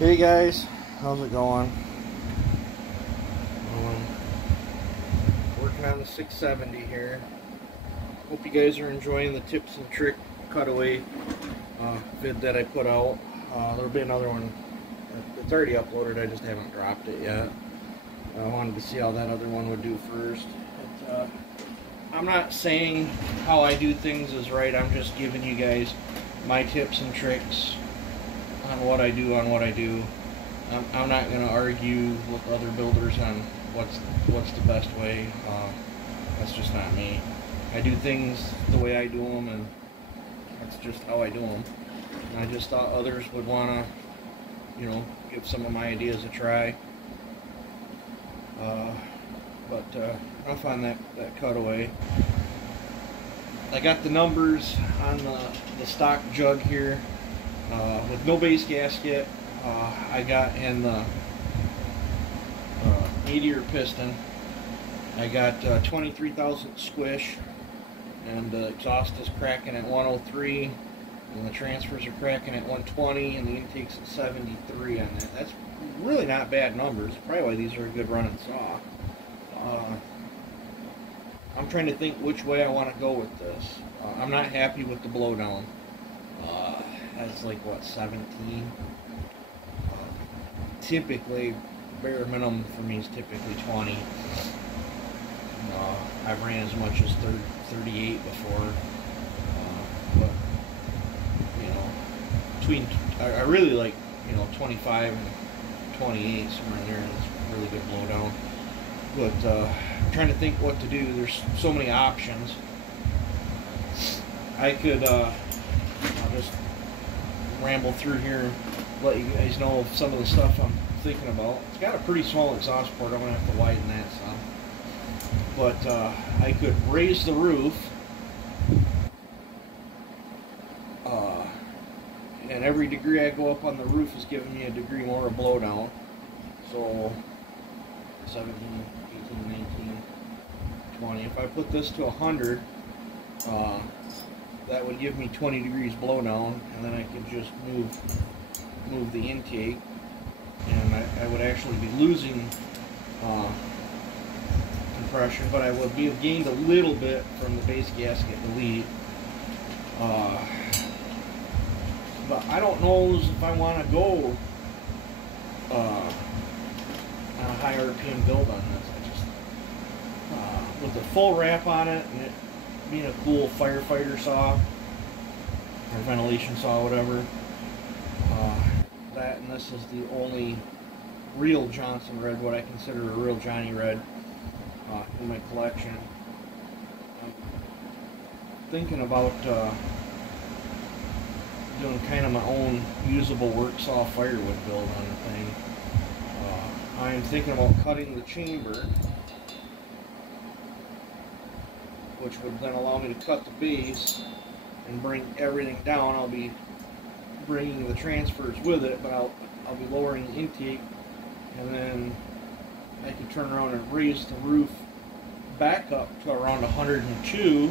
Hey guys, how's it going? Working on the 670 here. Hope you guys are enjoying the tips and trick cutaway vid that I put out. There'll be another one. It's already uploaded, I just haven't dropped it yet. I wanted to see how that other one would do first. I'm not saying how I do things is right, I'm just giving you guys my tips and tricks on what I do. I'm not going to argue with other builders on what's the best way. That's just not me. I do things the way I do them, and that's just how I do them. And I just thought others would want to, give some of my ideas a try. But enough on that cutaway. I got the numbers on the stock jug here with no base gasket. I got in the Meteor piston. I got 23,000 squish, and the exhaust is cracking at 103, and the transfers are cracking at 120, and the intake's at 73 on that. That's really not bad numbers. Probably why these are a good running saw. I'm trying to think which way I want to go with this. I'm not happy with the blowdown. That's like what, 17? Typically, bare minimum for me is typically 20. I've ran as much as 38 before, but between I really like 25 and 28, somewhere in there is really good blowdown. But I'm trying to think what to do. There's so many options. I could I'll just ramble through here and let you guys know of some of the stuff I'm thinking about. It's got a pretty small exhaust port. I'm going to have to widen that some. But I could raise the roof, and every degree I go up on the roof is giving me a degree more of blowdown. So 17, 18, 19, 20. If I put this to 100, that would give me 20 degrees blowdown, and then I could just move the intake, and I would actually be losing compression, but I would have gained a little bit from the base gasket delete. But I don't know if I want to go on a high RPM build on this. I just with the full wrap on it, and it being a cool firefighter saw or ventilation saw, whatever. That and this is the only real Johnson red, what I consider a real Johnny red, in my collection. I'm thinking about doing kind of my own usable work saw firewood build on the thing. I'm thinking about cutting the chamber, which would then allow me to cut the base and bring everything down. I'll be bringing the transfers with it, but I'll be lowering the intake, and then I can turn around and raise the roof back up to around 102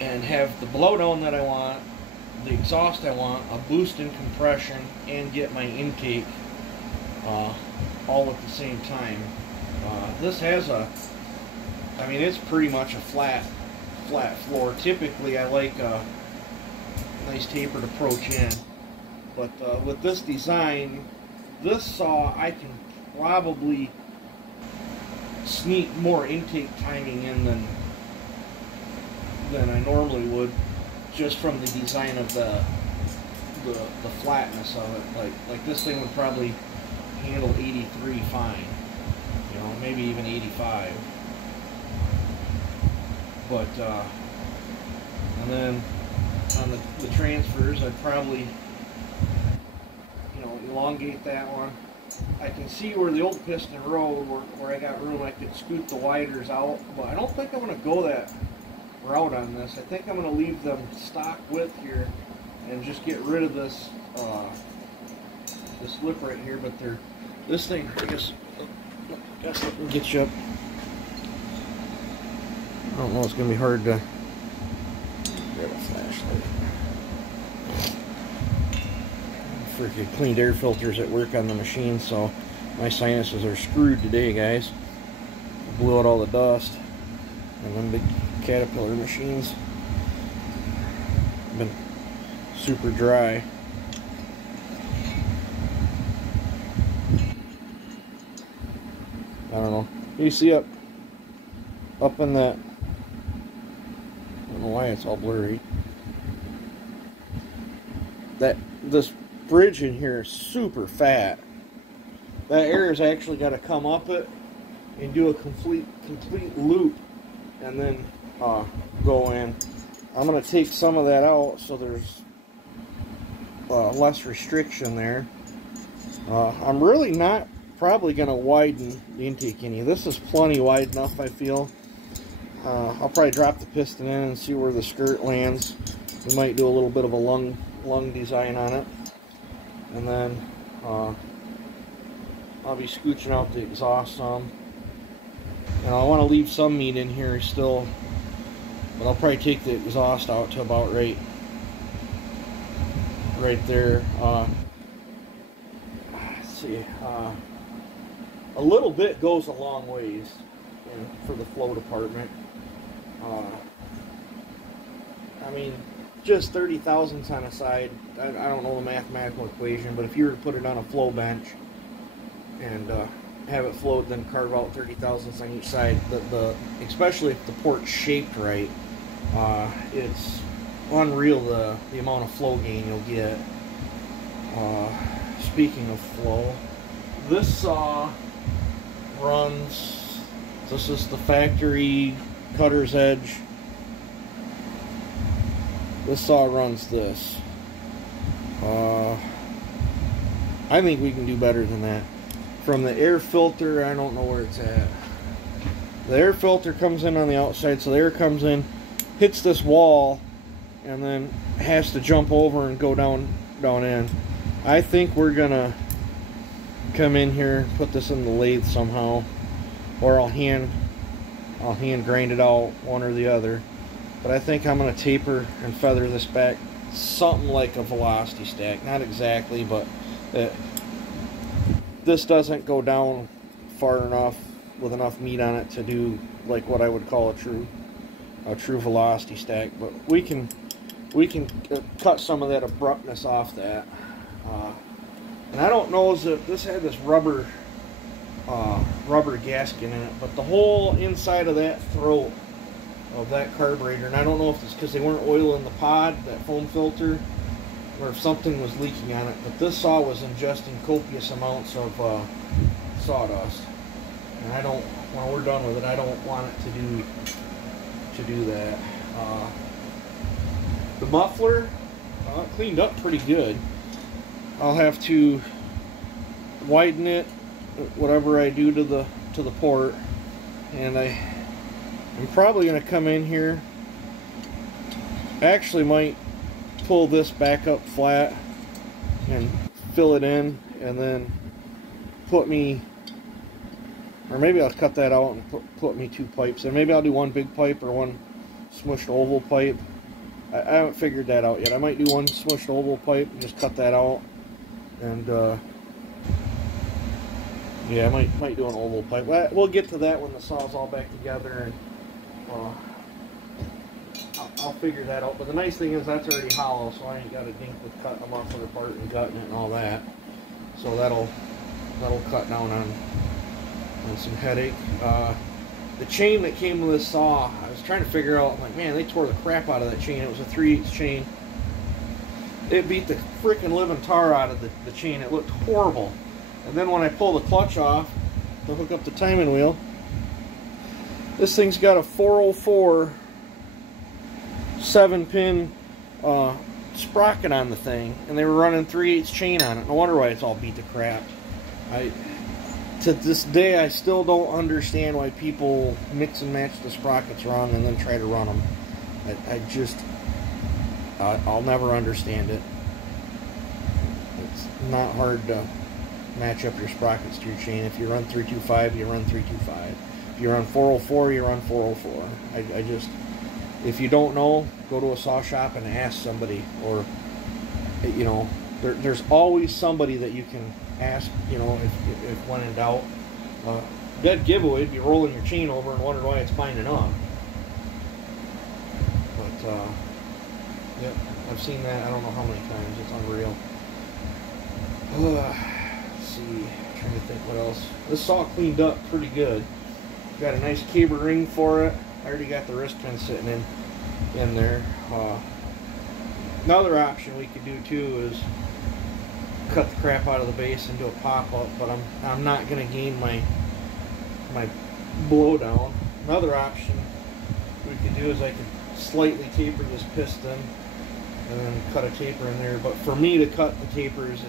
and have the blowdown that I want, the exhaust I want, a boost in compression, and get my intake all at the same time. This has it's pretty much a flat floor. Typically I like a nice tapered approach in, but with this design, this saw, I can probably sneak more intake timing in than I normally would, just from the design of the flatness of it. Like this thing would probably handle 83 fine, maybe even 85. But and then on the transfers, I'd probably elongate that one. I can see where the old piston road, where I got room, I could scoot the widers out, but I don't think I'm going to go that route on this. I think I'm going to leave them stock width here and just get rid of this lip right here. But this thing, I guess let me get you up. I don't know, it's going to be hard to grab a flashlight. freaking cleaned air filters at work on the machine, so my sinuses are screwed today, guys. Blew out all the dust. And them big Caterpillar machines have been super dry. I don't know. You see up in that, I don't know why it's all blurry. This bridge in here is super fat. That air has actually got to come up it and do a complete loop and then go in. I'm going to take some of that out so there's less restriction there. I'm really not probably going to widen the intake any. This is plenty wide enough, I feel. I'll probably drop the piston in and see where the skirt lands. We might do a little bit of a lung design on it. And then I'll be scooching out the exhaust some. And I want to leave some meat in here still, but I'll probably take the exhaust out to about right there. Let's see, a little bit goes a long ways for the flow department. I mean, just 30 thousandths on a side. I don't know the mathematical equation, but if you were to put it on a flow bench and have it float, then carve out 30 thousandths on each side, especially if the port's shaped right, it's unreal the amount of flow gain you'll get. Speaking of flow, this saw runs, this is the factory cutter's edge. This saw runs this. I think we can do better than that. From the air filter, I don't know where it's at. The air filter comes in on the outside, so the air comes in, hits this wall, and then has to jump over and go down in. I think we're gonna come in here, put this in the lathe somehow, or I'll hand grind it out, one or the other. But I think I'm gonna taper and feather this back, something like a velocity stack. Not exactly, but this doesn't go down far enough with enough meat on it to do like what I would call a true velocity stack. But we can cut some of that abruptness off that. And I don't know if this had this rubber gasket in it, but the whole inside of that throat of that carburetor, and I don't know if it's because they weren't oiling the pod, that foam filter, or if something was leaking on it, but this saw was ingesting copious amounts of sawdust, and I don't, when we're done with it, I don't want it to do that. The muffler cleaned up pretty good. I'll have to widen it, whatever I do to the port, and I'm probably going to come in here. Actually might pull this back up flat and fill it in, and then put me, or maybe I'll cut that out and put me 2 pipes, and maybe I'll do 1 big pipe or 1 smushed oval pipe. I haven't figured that out yet. I might do 1 smushed oval pipe and just cut that out, and yeah, I might do an oval pipe. We'll get to that when the saw's all back together, and I'll figure that out. But the nice thing is that's already hollow, so I ain't got to dink with cutting a muffler apart and gutting it and all that. So that'll cut down on some headache. The chain that came with this saw, I was trying to figure out, I'm like, man, they tore the crap out of that chain. It was a 3/8 chain. It beat the freaking living tar out of the chain. It looked horrible. And then when I pull the clutch off to hook up the timing wheel, this thing's got a 404 7-pin sprocket on the thing, and they were running 3/8 chain on it. No wonder why it's all beat to crap. To this day, I still don't understand why people mix and match the sprockets wrong and then try to run them. I'll never understand it. It's not hard to match up your sprockets to your chain. If you run 325, you run 325. If you run 404, you run 404. If you don't know, go to a saw shop and ask somebody, or, you know, there's always somebody that you can ask, you know, if when in doubt. Dead giveaway would be rolling your chain over and wondering why it's binding up. But yep, I've seen that I don't know how many times. It's unreal. Let's see, trying to think what else. This saw cleaned up pretty good. Got a nice cable ring for it. I already got the wrist pin sitting in there. Another option we could do too is cut the crap out of the base and do a pop-up, but I'm not going to gain my blowdown. Another option we could do is I could slightly taper this piston and then cut a taper in there. But for me to cut the tapers,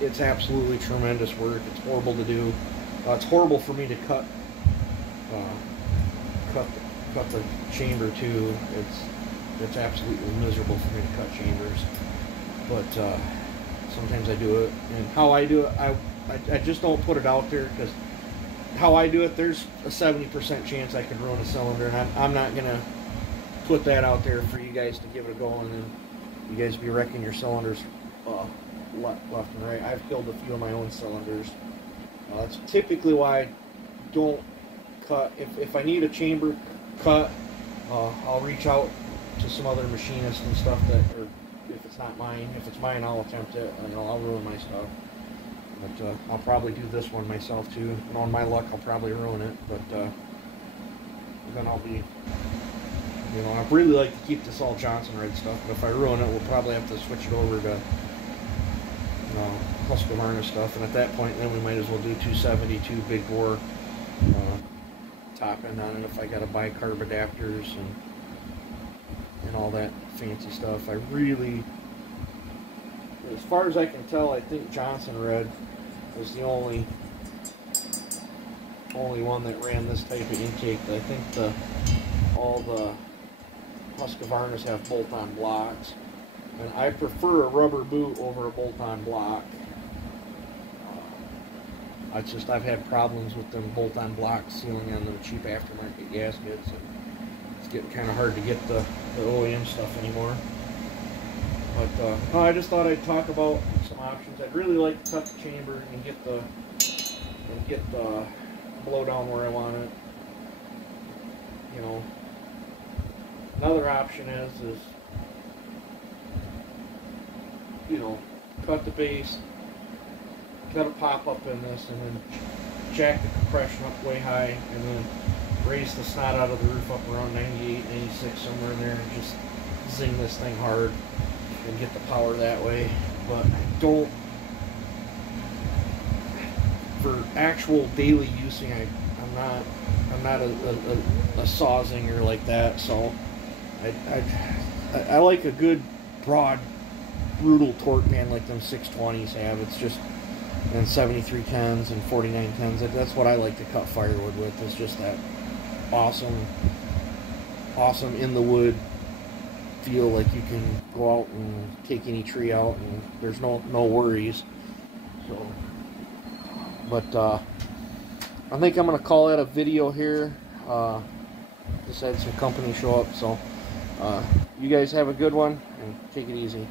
it's absolutely tremendous work. It's horrible to do. It's horrible for me to cut the chamber too. It's absolutely miserable for me to cut chambers. But sometimes I do it, and how I do it, I just don't put it out there, because how I do it, there's a 70% chance I could ruin a cylinder, and I'm not gonna put that out there for you guys to give it a go, and then you guys be wrecking your cylinders left and right. I've killed a few of my own cylinders. That's typically why I don't cut. If I need a chamber cut, I'll reach out to some other machinists and stuff that, or if it's not mine. If it's mine, I'll attempt it. You know, I'll ruin my stuff. But I'll probably do this one myself too. And on my luck, I'll probably ruin it. But then I'll be, you know, I'd really like to keep this all Johnson red stuff. But if I ruin it, we'll probably have to switch it over to, you know, Husqvarna stuff. And at that point, then we might as well do 272 big bore top end on it. If I got to buy carb adapters and all that fancy stuff. I really, as far as I can tell, I think Johnson Red was the only one that ran this type of intake. I think all the Husqvarnas have bolt-on blocks, and I prefer a rubber boot over a bolt-on block. I've had problems with them bolt-on blocks sealing on the cheap aftermarket gaskets, and it's getting kind of hard to get the OEM stuff anymore. But I just thought I'd talk about some options. I'd really like to cut the chamber and get the blowdown where I want it. You know, another option is you know, cut the base, cut a pop-up in this, and then jack the compression up way high, and then raise the snot out of the roof up around 98, 96, somewhere in there, and just zing this thing hard and get the power that way. But I don't, for actual daily using, I'm not a sawzinger like that. So I like a good broad brutal torque band like them 620s have. It's just, and 7310s and 4910s. That's what I like to cut firewood with. It's just that awesome in the wood feel, like you can go out and take any tree out and there's no worries. So, but I think I'm gonna call that a video here. Just had some company show up, so you guys have a good one and take it easy.